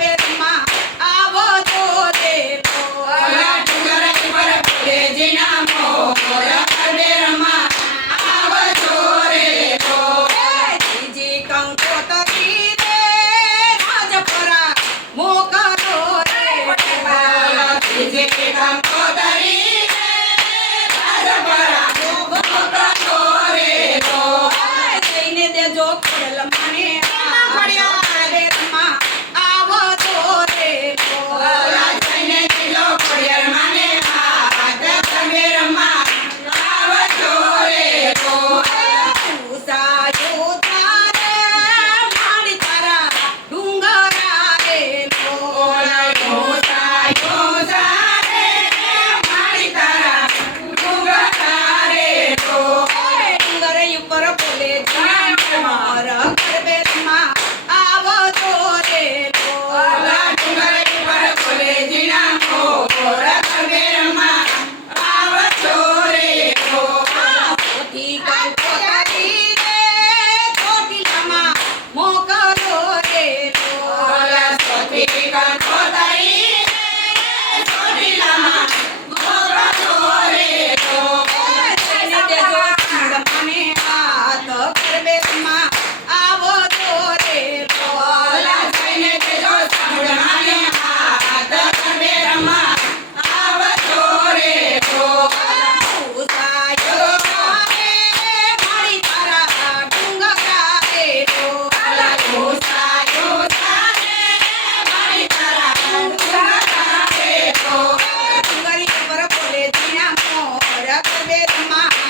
baby. É a beber mar.